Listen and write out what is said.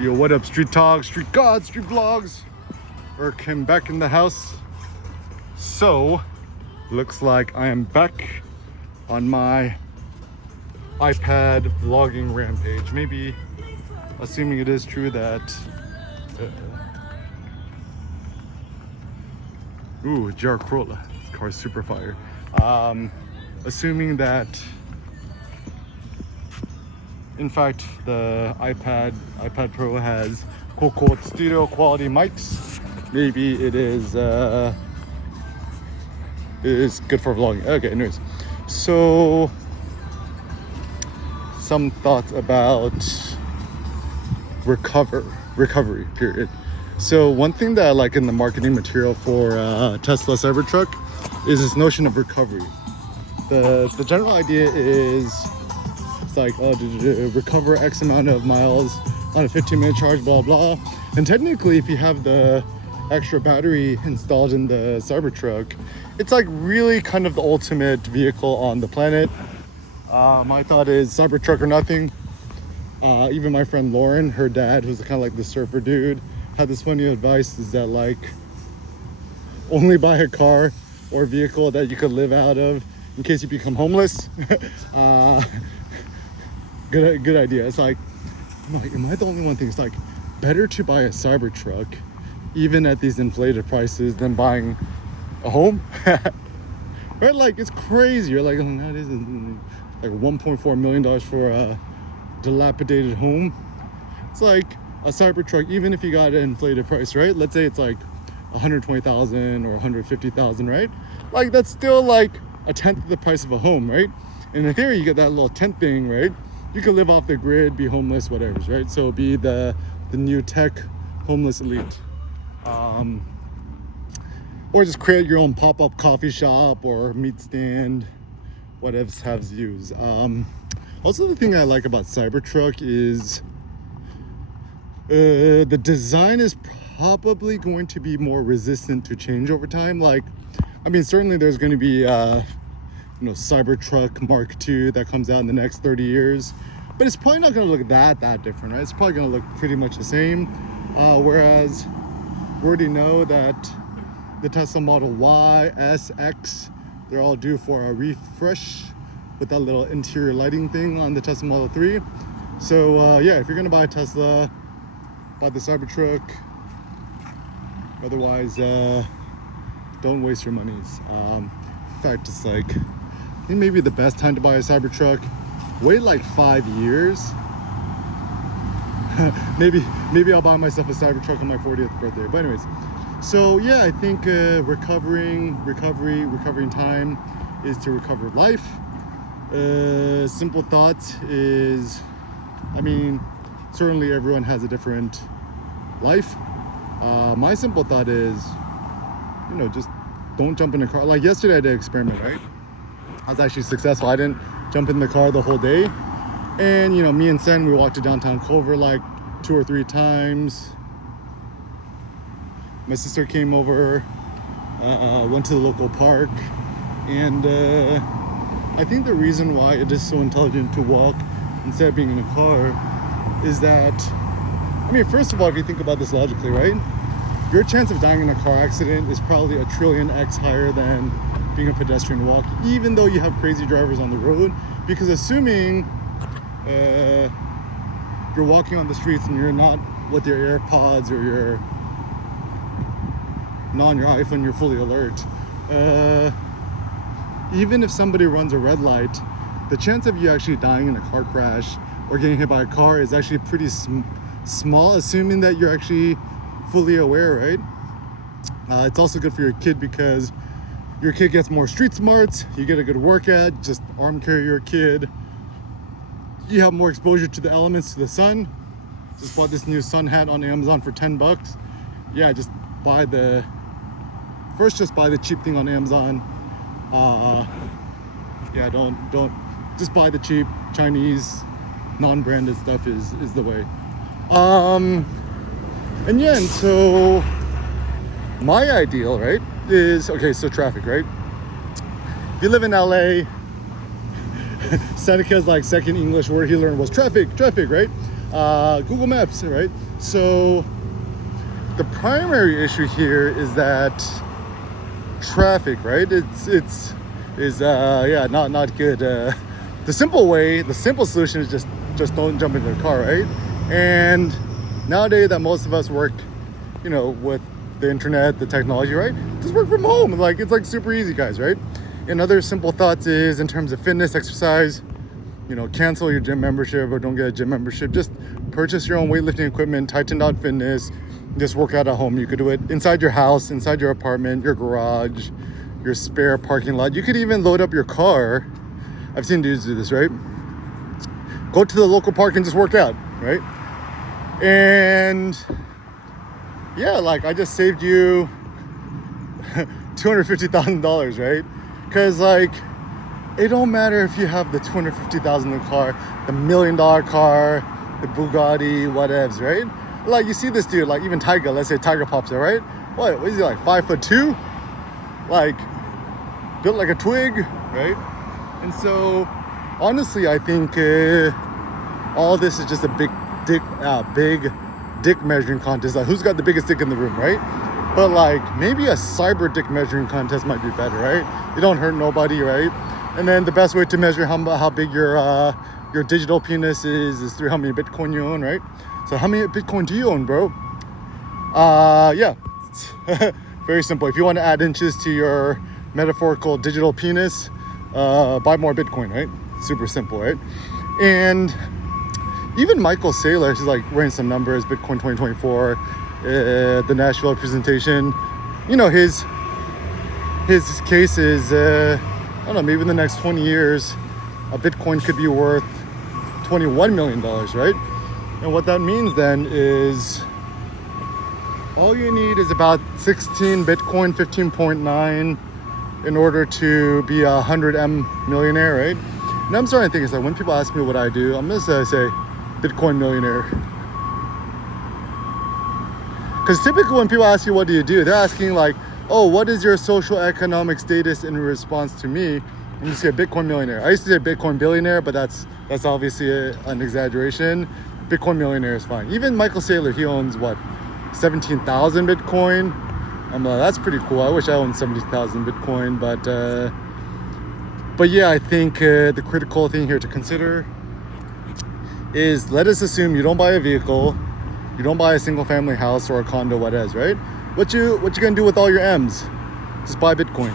Yo, what up, street talk, street gods, street vlogs? Kim back in the house. So, looks like I am back on my iPad vlogging rampage. Maybe, assuming it is true that ooh, GR Corolla. This car's super fire. Assuming that, in fact, the iPad Pro has quote stereo quality mics. Maybe it is good for vlogging. Okay, anyways, so some thoughts about recovery period. So one thing that I like in the marketing material for Tesla Cybertruck is this notion of recovery. The general idea is it's like, oh, did you recover X amount of miles on a 15-minute charge, blah blah. And technically, if you have the extra battery installed in the Cybertruck, it's like really kind of the ultimate vehicle on the planet. My thought is Cybertruck or nothing. Even my friend Lauren, her dad, who's kind of like the surfer dude, had this funny advice, is that like only buy a car or vehicle that you could live out of in case you become homeless. Good idea. It's like, I'm like, am I the only one thinking it's like better to buy a Cybertruck even at these inflated prices than buying a home? Right? Like, it's crazy. You're like, oh, that is like $1.4 million for a dilapidated home. It's like a Cybertruck, even if you got an inflated price, right? Let's say it's like 120,000 or 150,000, right? Like, that's still like a tenth of the price of a home, right? And in theory, you get that little tent thing, right? You could live off the grid, be homeless, whatever, right? So be the new tech homeless elite. Or just create your own pop-up coffee shop or meat stand, whatever have yous. Also, the thing I like about Cybertruck is the design is probably going to be more resistant to change over time. Like, I mean, certainly there's going to be Cybertruck Mark II that comes out in the next 30 years, but it's probably not going to look that different, right? It's probably going to look pretty much the same. Whereas we already know that the Tesla Model Y, S, X, they're all due for a refresh with that little interior lighting thing on the Tesla Model 3. So yeah, if you're going to buy a Tesla, buy the Cybertruck. Otherwise, don't waste your monies. In fact, it's like, I think maybe the best time to buy a Cybertruck, wait like 5 years. maybe I'll buy myself a Cybertruck on my 40th birthday. But anyways, so yeah, I think recovering time is to recover life. Simple thought is, I mean, certainly everyone has a different life. My simple thought is, just don't jump in a car. Like yesterday I did an experiment, right? I was actually successful. I didn't jump in the car the whole day. And, me and Sen, we walked to downtown Culver like 2 or 3 times. My sister came over, went to the local park. And I think the reason why it is so intelligent to walk instead of being in a car is that, I mean, first of all, if you think about this logically, right? Your chance of dying in a car accident is probably 1 trillion x higher than being a pedestrian walk, even though you have crazy drivers on the road. Because assuming you're walking on the streets and you're not with your AirPods or your iPhone, you're fully alert. Even if somebody runs a red light, the chance of you actually dying in a car crash or getting hit by a car is actually pretty small, assuming that you're actually fully aware, right? It's also good for your kid because your kid gets more street smarts, you get a good workout, just arm carry your kid. You have more exposure to the elements, to the sun. Just bought this new sun hat on Amazon for $10. Yeah, just buy the cheap thing on Amazon. Yeah, don't just buy the cheap Chinese non-branded stuff is the way. And yeah, and so my ideal, right, is, okay, so traffic, right? If you live in LA, Seneca's like second English word he learned was traffic, right? Google Maps, right? So the primary issue here is that traffic, right? Not good. The simple solution is just don't jump into the car, right? And nowadays that most of us work, with the internet, the technology, right? Just work from home. Like it's like super easy, guys, right? And other simple thoughts is in terms of fitness, exercise, cancel your gym membership or don't get a gym membership. Just purchase your own weightlifting equipment, Titan Dot Fitness, just work out at home. You could do it inside your house, inside your apartment, your garage, your spare parking lot. You could even load up your car. I've seen dudes do this, right? Go to the local park and just work out, right? And yeah, like I just saved you $250,000, right? Because like it don't matter if you have the $250,000 in the car, the $1 million car, the Bugatti, whatevs, right? Like you see this dude, like even Tiger, let's say Tiger pops there, right? What is he like 5'2"? Like built like a twig, right? And so honestly, I think all this is just a big dick measuring contest. Like who's got the biggest dick in the room, right? But like maybe a cyber dick measuring contest might be better, right? You don't hurt nobody, right? And then the best way to measure how big your digital penis is through how many Bitcoin you own, right? So how many Bitcoin do you own, bro? Yeah, very simple. If you want to add inches to your metaphorical digital penis, buy more Bitcoin, right? Super simple, right? And even Michael Saylor, he's like running some numbers, Bitcoin 2024, the Nashville presentation. His case is, I don't know, maybe in the next 20 years, a Bitcoin could be worth $21 million, right? And what that means then is all you need is about 16 Bitcoin, 15.9 in order to be a 100M millionaire, right? And I'm starting to think, it's like when people ask me what I do, I'm just gonna say Bitcoin millionaire. Because typically when people ask you what do you do, they're asking like, oh, what is your social economic status in response to me? I'm just say Bitcoin millionaire. I used to say Bitcoin billionaire, but that's obviously an exaggeration. Bitcoin millionaire is fine. Even Michael Saylor, he owns what, 17,000 Bitcoin. I'm like, that's pretty cool. I wish I owned 70,000 Bitcoin, but yeah, I think the critical thing here to consider is let us assume you don't buy a vehicle, you don't buy a single family house or a condo, what else, right? What you gonna do with all your M's? Just buy Bitcoin.